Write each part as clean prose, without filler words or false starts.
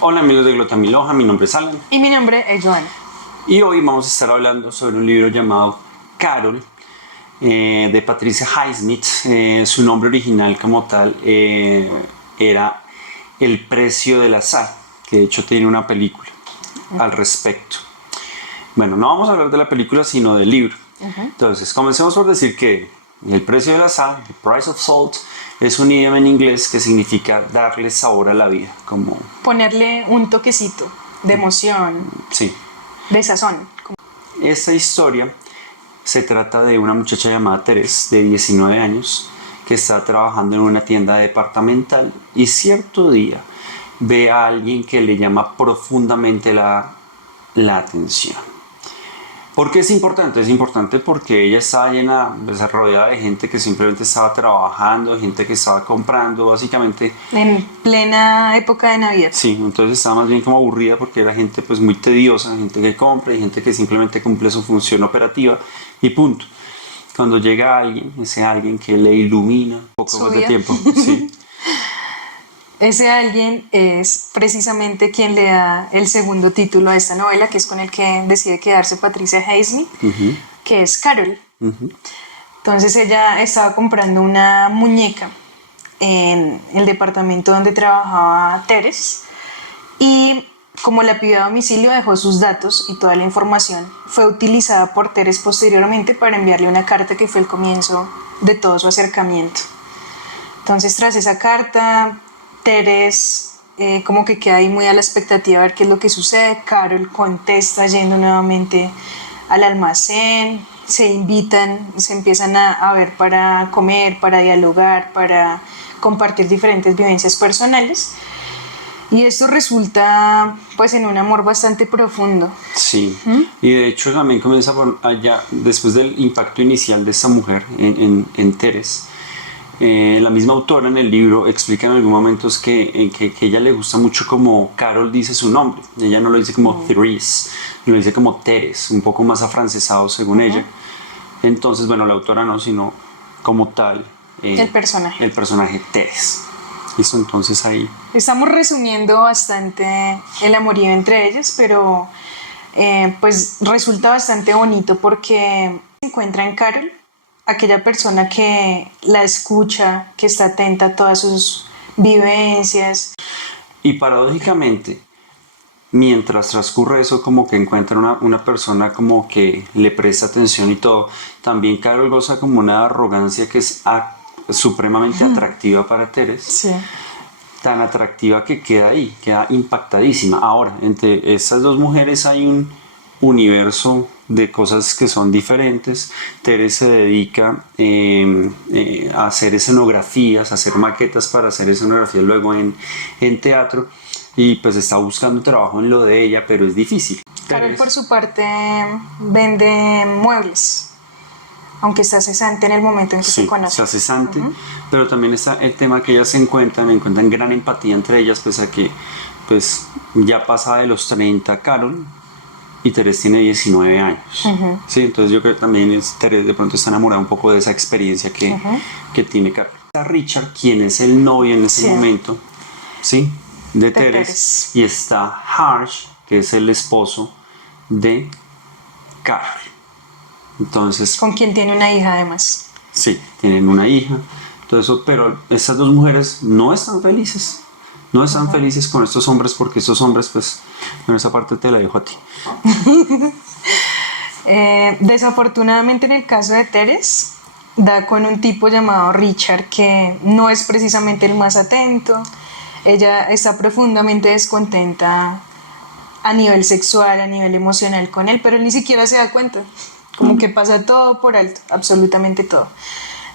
Hola amigos de Glotamiloja, mi nombre es Alan Y mi nombre es Joana. y hoy vamos a estar hablando sobre un libro llamado Carol de Patricia Highsmith. Su nombre original como tal era El precio del azar, que de hecho tiene una película al respecto. Bueno, no vamos a hablar de la película sino del libro. Entonces, comencemos por decir que el precio del azar, the price of salt, es un idioma en inglés que significa darle sabor a la vida, como Ponerle un toquecito de emoción, sí. de sazón. Esta historia se trata de una muchacha llamada Teresa, de 19 años, que está trabajando en una tienda departamental y cierto día ve a alguien que le llama profundamente la atención. ¿Por qué es importante? Es importante porque ella estaba llena, rodeada de gente que simplemente estaba trabajando, gente que estaba comprando, básicamente. En plena época de Navidad. Sí, entonces estaba más bien como aburrida porque era gente pues muy tediosa, gente que compra y gente que simplemente cumple su función operativa y punto. Cuando llega alguien, ese alguien que le ilumina un poco Su más de vida. tiempo, sí. Ese alguien es precisamente quien le da el segundo título a esta novela, que es con el que decide quedarse Patricia Highsmith, que es Carol. Entonces ella estaba comprando una muñeca en el departamento donde trabajaba Teres y como la pidió a domicilio dejó sus datos y toda la información. Fue utilizada por Teres posteriormente para enviarle una carta que fue el comienzo de todo su acercamiento. Entonces tras esa carta, Teres como que queda ahí muy a la expectativa de ver qué es lo que sucede. Carol contesta yendo nuevamente al almacén, se invitan, se empiezan a ver para comer, para dialogar, para compartir diferentes vivencias personales. Y esto resulta pues en un amor bastante profundo. Sí, y de hecho también comienza por allá, después del impacto inicial de esta mujer en Teres. La misma autora en el libro explica en algún momento que ella le gusta mucho como Carol dice su nombre. Ella no lo dice como Therese, lo dice como Teres, un poco más afrancesado según ella. Entonces, bueno, la autora no, sino como tal El personaje. el personaje Teres. Listo, entonces ahí. Estamos resumiendo bastante el amorío entre ellos, pero pues resulta bastante bonito porque se encuentra en Carol aquella persona que la escucha, que está atenta a todas sus vivencias. Y paradójicamente, mientras transcurre eso, como que encuentra una persona como que le presta atención y todo. También Carol goza como una arrogancia que es supremamente atractiva para Teres. Sí. Tan atractiva que queda ahí, queda impactadísima. Ahora, entre estas dos mujeres hay un universo de cosas que son diferentes. Teres se dedica a hacer escenografías, a hacer maquetas para hacer escenografías luego en teatro y pues está buscando trabajo en lo de ella, pero es difícil. Carol por su parte vende muebles, aunque está cesante en el momento en que se conoce. Está cesante, pero también está el tema que ellas encuentran gran empatía entre ellas, pese a que pues ya pasa de los 30 Carol y Teres tiene 19 años. Sí, entonces yo creo que también Teres de pronto está enamorada un poco de esa experiencia que tiene Carol. Está Richard, quien es el novio en ese momento, ¿sí? de Teres, y está Harsh, que es el esposo de Carol. Entonces, con quien tiene una hija además. Sí, tienen una hija, todo eso, pero estas dos mujeres no están felices. No están felices con estos hombres porque estos hombres, pues, bueno, esa parte te la dejo a ti. Desafortunadamente en el caso de Teres, da con un tipo llamado Richard que no es precisamente el más atento. Ella está profundamente descontenta a nivel sexual, a nivel emocional con él, pero él ni siquiera se da cuenta. Como que pasa todo por alto, absolutamente todo.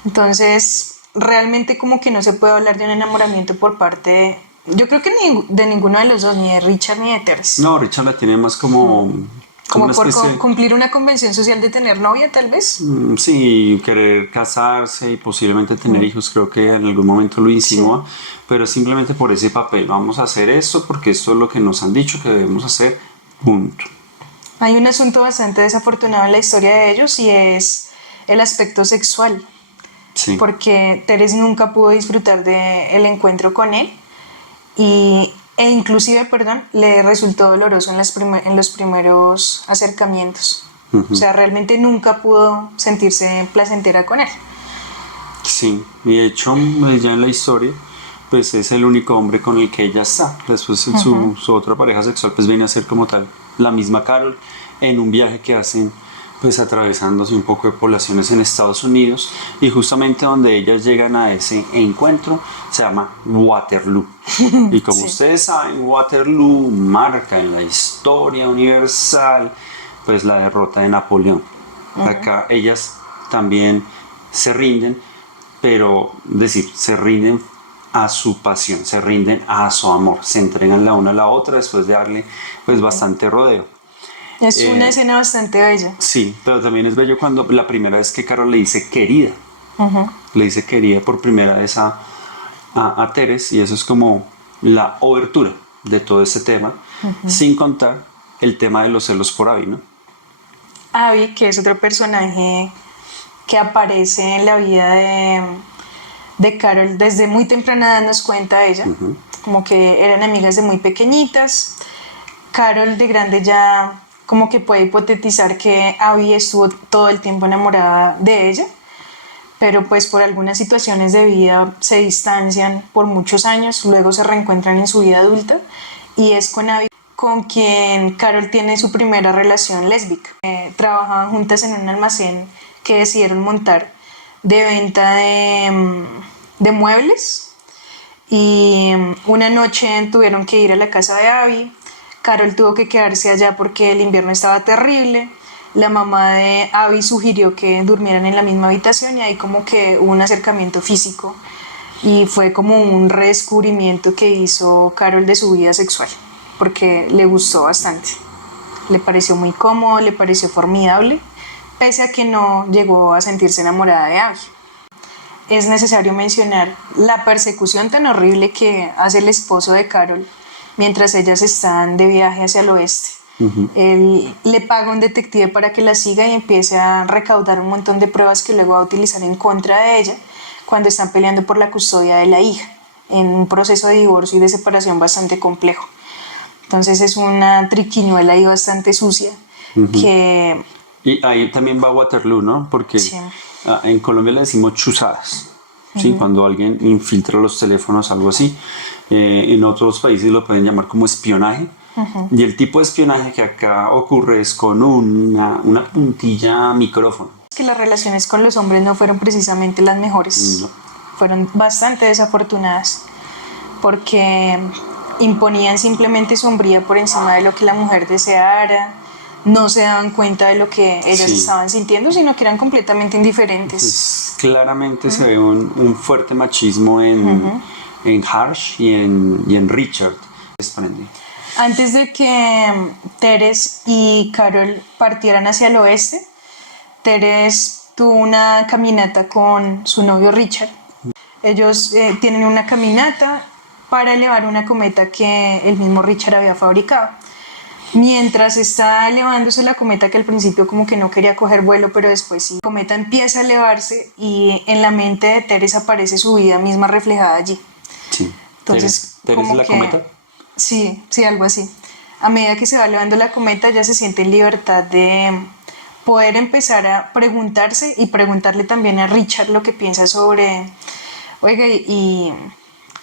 Entonces, realmente como que no se puede hablar de un enamoramiento por parte de, yo creo que ni de ninguno de los dos, ni de Richard ni de Teres. No, Richard la tiene más como Como por especie, cumplir una convención social de tener novia, tal vez. sí, querer casarse y posiblemente tener hijos, creo que en algún momento lo insinúa, pero simplemente por ese papel, vamos a hacer esto porque esto es lo que nos han dicho que debemos hacer, punto. Hay un asunto bastante desafortunado en la historia de ellos y es el aspecto sexual. Sí. Porque Teres nunca pudo disfrutar del encuentro con él y e inclusive, perdón, le resultó doloroso en los primeros acercamientos. O sea, realmente nunca pudo sentirse placentera con él. Sí, y de hecho, ya en la historia, pues es el único hombre con el que ella está. Después su otra pareja sexual pues viene a ser como tal la misma Carol en un viaje que hacen pues atravesándose un poco de poblaciones en Estados Unidos, y justamente donde ellas llegan a ese encuentro se llama Waterloo. Y como ustedes saben, Waterloo marca en la historia universal pues la derrota de Napoleón. Acá ellas también se rinden, pero decir, se rinden a su pasión, se rinden a su amor, se entregan la una a la otra después de darle pues bastante rodeo. Es una escena bastante bella. Sí, pero también es bello cuando la primera vez que Carol le dice querida, le dice querida por primera vez a Teres, y eso es como la obertura de todo este tema, sin contar el tema de los celos por Abby, ¿no? Abby, que es otro personaje que aparece en la vida de Carol desde muy temprana edad, nos cuenta ella, como que eran amigas de muy pequeñitas. Carol de grande ya como que puede hipotetizar que Abby estuvo todo el tiempo enamorada de ella, pero pues por algunas situaciones de vida se distancian por muchos años, luego se reencuentran en su vida adulta, y es con Abby con quien Carol tiene su primera relación lésbica. Trabajaban juntas en un almacén que decidieron montar de venta de muebles, y una noche tuvieron que ir a la casa de Abby. Carol tuvo que quedarse allá porque el invierno estaba terrible. La mamá de Abby sugirió que durmieran en la misma habitación, y ahí como que hubo un acercamiento físico, y fue como un redescubrimiento que hizo Carol de su vida sexual, porque le gustó bastante. Le pareció muy cómodo, le pareció formidable, pese a que no llegó a sentirse enamorada de Abby. Es necesario mencionar la persecución tan horrible que hace el esposo de Carol mientras ellas están de viaje hacia el oeste. Él le paga a un detective para que la siga y empiece a recaudar un montón de pruebas que luego va a utilizar en contra de ella cuando están peleando por la custodia de la hija, en un proceso de divorcio y de separación bastante complejo. Entonces es una triquiñuela ahí bastante sucia que... Y ahí también va Waterloo, ¿no? Porque Sí. en Colombia le decimos chuzadas, ¿sí? Cuando alguien infiltra los teléfonos, algo así. En otros países lo pueden llamar como espionaje. Y el tipo de espionaje que acá ocurre es con una puntilla micrófono. Que las relaciones con los hombres no fueron precisamente las mejores. No. Fueron bastante desafortunadas, porque imponían simplemente su hombría por encima de lo que la mujer deseara. No se daban cuenta de lo que ellas estaban sintiendo, sino que eran completamente indiferentes. Entonces, claramente se ve un fuerte machismo en Harsh y en Richard. Antes de que Teres y Carol partieran hacia el oeste, Teres tuvo una caminata con su novio Richard. Ellos tienen una caminata para elevar una cometa que el mismo Richard había fabricado. Mientras está elevándose la cometa, que al principio como que no quería coger vuelo, pero después sí, la cometa empieza a elevarse y en la mente de Teres aparece su vida misma reflejada allí. Sí. Entonces, ¿Teres como la que, cometa? Sí, algo así. A medida que se va elevando la cometa, ella se siente en libertad de poder empezar a preguntarse y preguntarle también a Richard lo que piensa sobre, oiga, y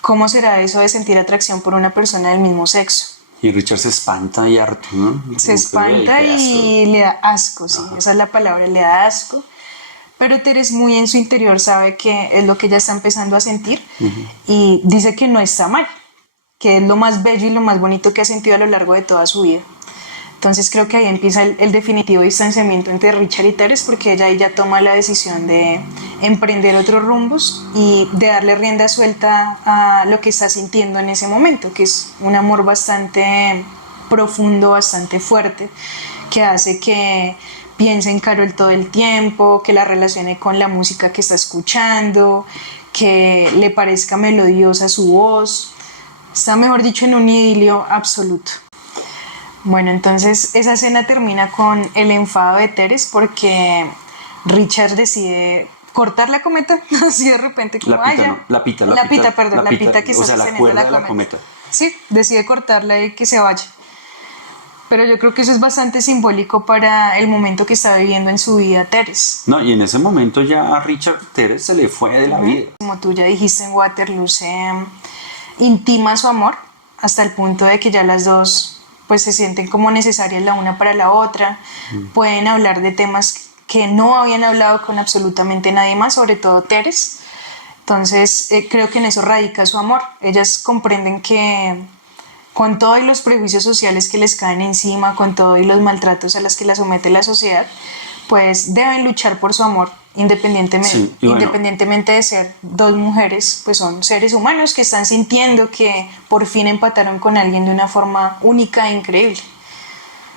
cómo será eso de sentir atracción por una persona del mismo sexo. Y Richard se espanta y harto, ¿no? Se espanta y le da asco, sí, esa es la palabra, le da asco. Pero Teres muy en su interior sabe que es lo que ella está empezando a sentir, y dice que no está mal, que es lo más bello y lo más bonito que ha sentido a lo largo de toda su vida. Entonces creo que ahí empieza el definitivo distanciamiento entre Richard y Teres, porque ella ahí ya toma la decisión de emprender otros rumbos y de darle rienda suelta a lo que está sintiendo en ese momento, que es un amor bastante profundo, bastante fuerte, que hace que piense en Carol todo el tiempo, que la relacione con la música que está escuchando, que le parezca melodiosa su voz. Está, mejor dicho, en un idilio absoluto. Bueno, entonces esa escena termina con el enfado de Teres porque Richard decide cortar la cometa así de repente, como la pita, no, la pita que o está sea, sosteniendo la la cometa. sí, decide cortarla y que se vaya. Pero yo creo que eso es bastante simbólico para el momento que está viviendo en su vida Teres. No, y en ese momento ya a Richard Teres se le fue de la vida. Como tú ya dijiste en Waterloo, se intima su amor hasta el punto de que ya las dos pues se sienten como necesarias la una para la otra. Pueden hablar de temas que no habían hablado con absolutamente nadie más, sobre todo Teres. Entonces creo que en eso radica su amor. Ellas comprenden que con todos los prejuicios sociales que les caen encima, con todos los maltratos a los que la somete la sociedad, pues deben luchar por su amor, independientemente, Sí, y bueno, independientemente de ser dos mujeres, pues son seres humanos que están sintiendo que por fin empataron con alguien de una forma única e increíble.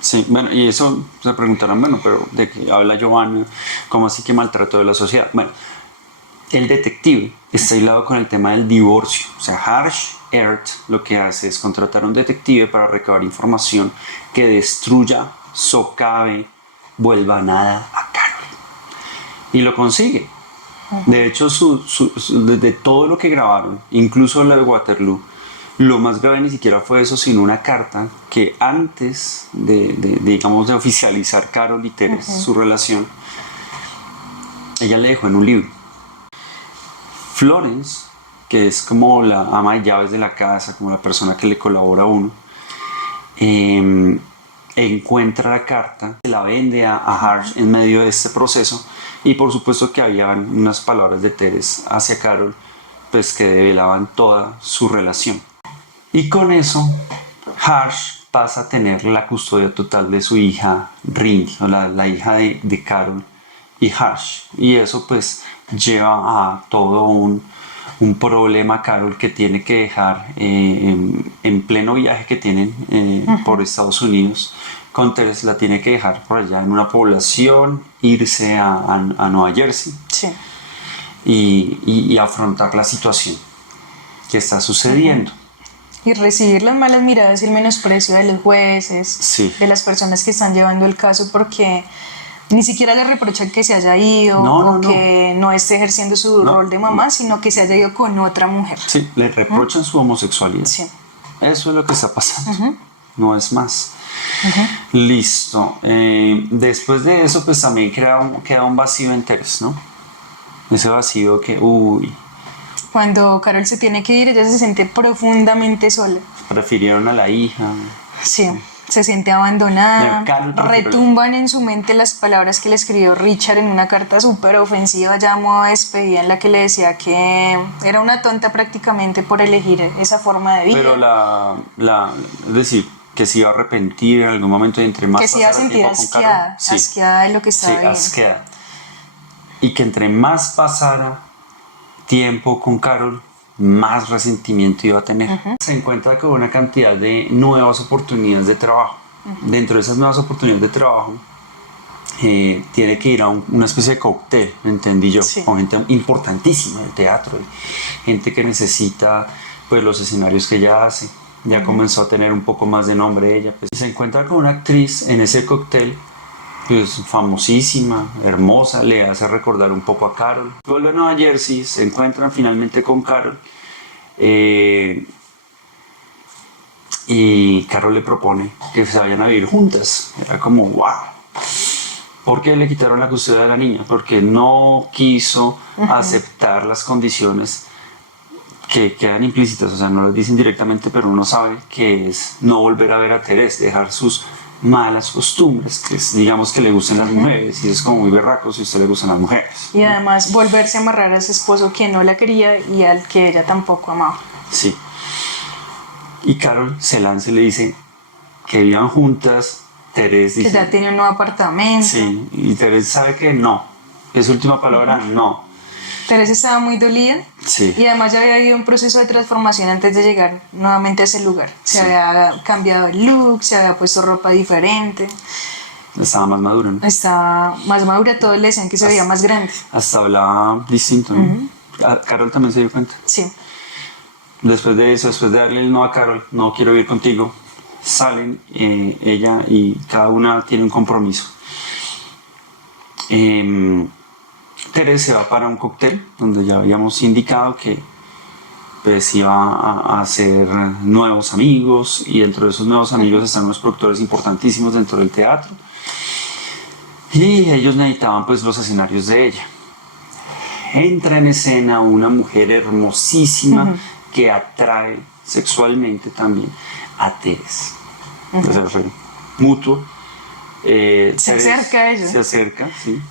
sí, bueno, y eso se preguntarán, bueno, pero ¿de qué habla Giovanna? ¿Cómo así que maltrato de la sociedad? Bueno, el detective está aislado con el tema del divorcio. O sea, Harsh Earth lo que hace es contratar a un detective para recabar información que destruya, socave, vuelva nada a Carol. Y lo consigue. De hecho, de todo lo que grabaron, incluso lo de Waterloo, lo más grave ni siquiera fue eso, sino una carta que antes digamos, de oficializar Carol y Teres, su relación, ella le dejó en un libro. Florence, que es como la ama de llaves de la casa, como la persona que le colabora a uno, encuentra la carta, se la vende a Harsh en medio de este proceso, y por supuesto que había unas palabras de Teres hacia Carol, pues que develaban toda su relación. Y con eso, Harsh pasa a tener la custodia total de su hija Rindy, o la hija de Carol y Harsh. Y eso pues lleva a todo un problema Carol que tiene que dejar en pleno viaje que tienen por Estados Unidos. Con Teres la tiene que dejar por allá en una población, irse a Nueva Jersey, Sí. y afrontar la situación que está sucediendo. Y recibir las malas miradas y el menosprecio de los jueces, Sí. de las personas que están llevando el caso, porque ni siquiera le reprochan que se haya ido o que no esté ejerciendo su rol de mamá, sino que se haya ido con otra mujer. Sí, le reprochan su homosexualidad. Sí. Eso es lo que está pasando. No es más. Listo. Después de eso, pues también queda un vacío en Teres, ¿no? Ese vacío que, Cuando Carol se tiene que ir, ella se siente profundamente sola. prefirieron a la hija. Sí, se siente abandonada. Carol prefirió- Retumban en su mente las palabras que le escribió Richard en una carta súper ofensiva, ya a modo de despedida, en la que le decía que era una tonta prácticamente por elegir esa forma de vida. Pero es decir, que se iba a arrepentir en algún momento, y entre más que se iba a pasara el sentir tiempo con Carol, asqueada, sí, asqueada de lo que estaba sí, viviendo. asqueada. Y que entre más pasara tiempo con Carol, más resentimiento iba a tener. Se encuentra con una cantidad de nuevas oportunidades de trabajo. Dentro de esas nuevas oportunidades de trabajo, tiene que ir a una especie de cóctel, entendí yo, Sí. con gente importantísima del teatro, gente que necesita pues los escenarios que ella hace. Ya comenzó a tener un poco más de nombre ella. Pues. Se encuentra con una actriz en ese cóctel, pues famosísima, hermosa, le hace recordar un poco a Carol. Vuelve a Nueva Jersey, se encuentran finalmente con Carol, y Carol le propone que se vayan a vivir juntas. Era como, wow. ¿Por qué le quitaron la custodia de la niña? Porque no quiso aceptar las condiciones que quedan implícitas, o sea, no las dicen directamente, pero uno sabe que es no volver a ver a Teresa, dejar sus malas costumbres, que es, digamos, que le gustan las mujeres, y es como muy berraco si a usted le gustan las mujeres. Y además volverse a amarrar a ese esposo que no la quería y al que ella tampoco amaba. Sí. Y Carol se lanza y le dice que vivan juntas. Teresa dice Que ya tenía un nuevo apartamento. sí, y Teresa sabe que no. Es última palabra, no. Teresa estaba muy dolida. Sí. Y además ya había habido un proceso de transformación antes de llegar nuevamente a ese lugar. Se Sí. había cambiado el look, se había puesto ropa diferente. Estaba más madura, ¿no? Estaba más madura, todos le decían que se veía más grande. Hasta hablaba distinto, ¿no? Carol también se dio cuenta. Sí. Después de eso, después de darle el no a Carol, no quiero ir contigo, salen ella y cada una tiene un compromiso. Teresa se va para un cóctel donde ya habíamos indicado que pues iba a hacer nuevos amigos, y dentro de esos nuevos amigos están unos productores importantísimos dentro del teatro, y ellos necesitaban pues los escenarios de ella. Entra en escena una mujer hermosísima que atrae sexualmente también a Teres. Entonces fue mutuo. Se acerca a ella. Se acerca, sí.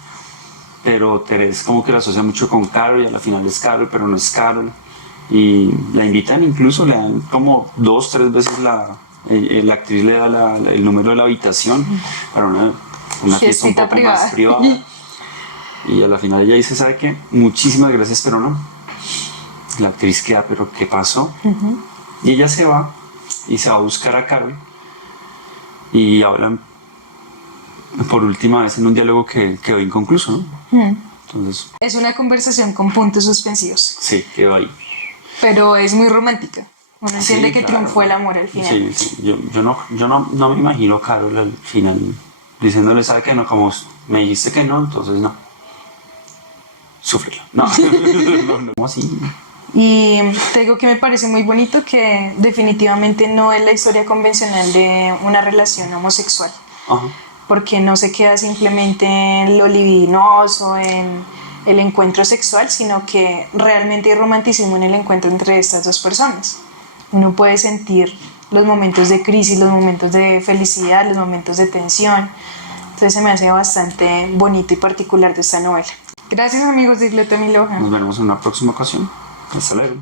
Pero Teres como que la asocia mucho con Carol, y a la final es Carol, pero no es Carol. Y la invitan, incluso le dan como 2, 3 veces la actriz le da el número de la habitación para una fiesta un poco privada. más privada. Y a la final ella dice, ¿sabe qué? Muchísimas gracias, pero no. La actriz queda, ¿pero qué pasó? Y ella se va y se va a buscar a Carol, y hablan por última vez en un diálogo que quedó inconcluso, ¿no? Entonces, es una conversación con puntos suspensivos. Sí, quedó ahí. Pero es muy romántica. Uno entiende Sí, que claro. triunfó el amor al final. Sí. Yo no me imagino a Carol al final diciéndole, ¿sabe qué? No, como me dijiste que no, entonces no. Súfrelo. No, no, así. Y te digo que me parece muy bonito que definitivamente no es la historia convencional de una relación homosexual. Ajá. Porque no se queda simplemente en lo libidinoso, en el encuentro sexual, sino que realmente hay romanticismo en el encuentro entre estas dos personas. Uno puede sentir los momentos de crisis, los momentos de felicidad, los momentos de tensión. Entonces se me hace bastante bonito y particular de esta novela. Gracias, amigos de Isleta Miloja. Nos veremos en una próxima ocasión. Hasta luego.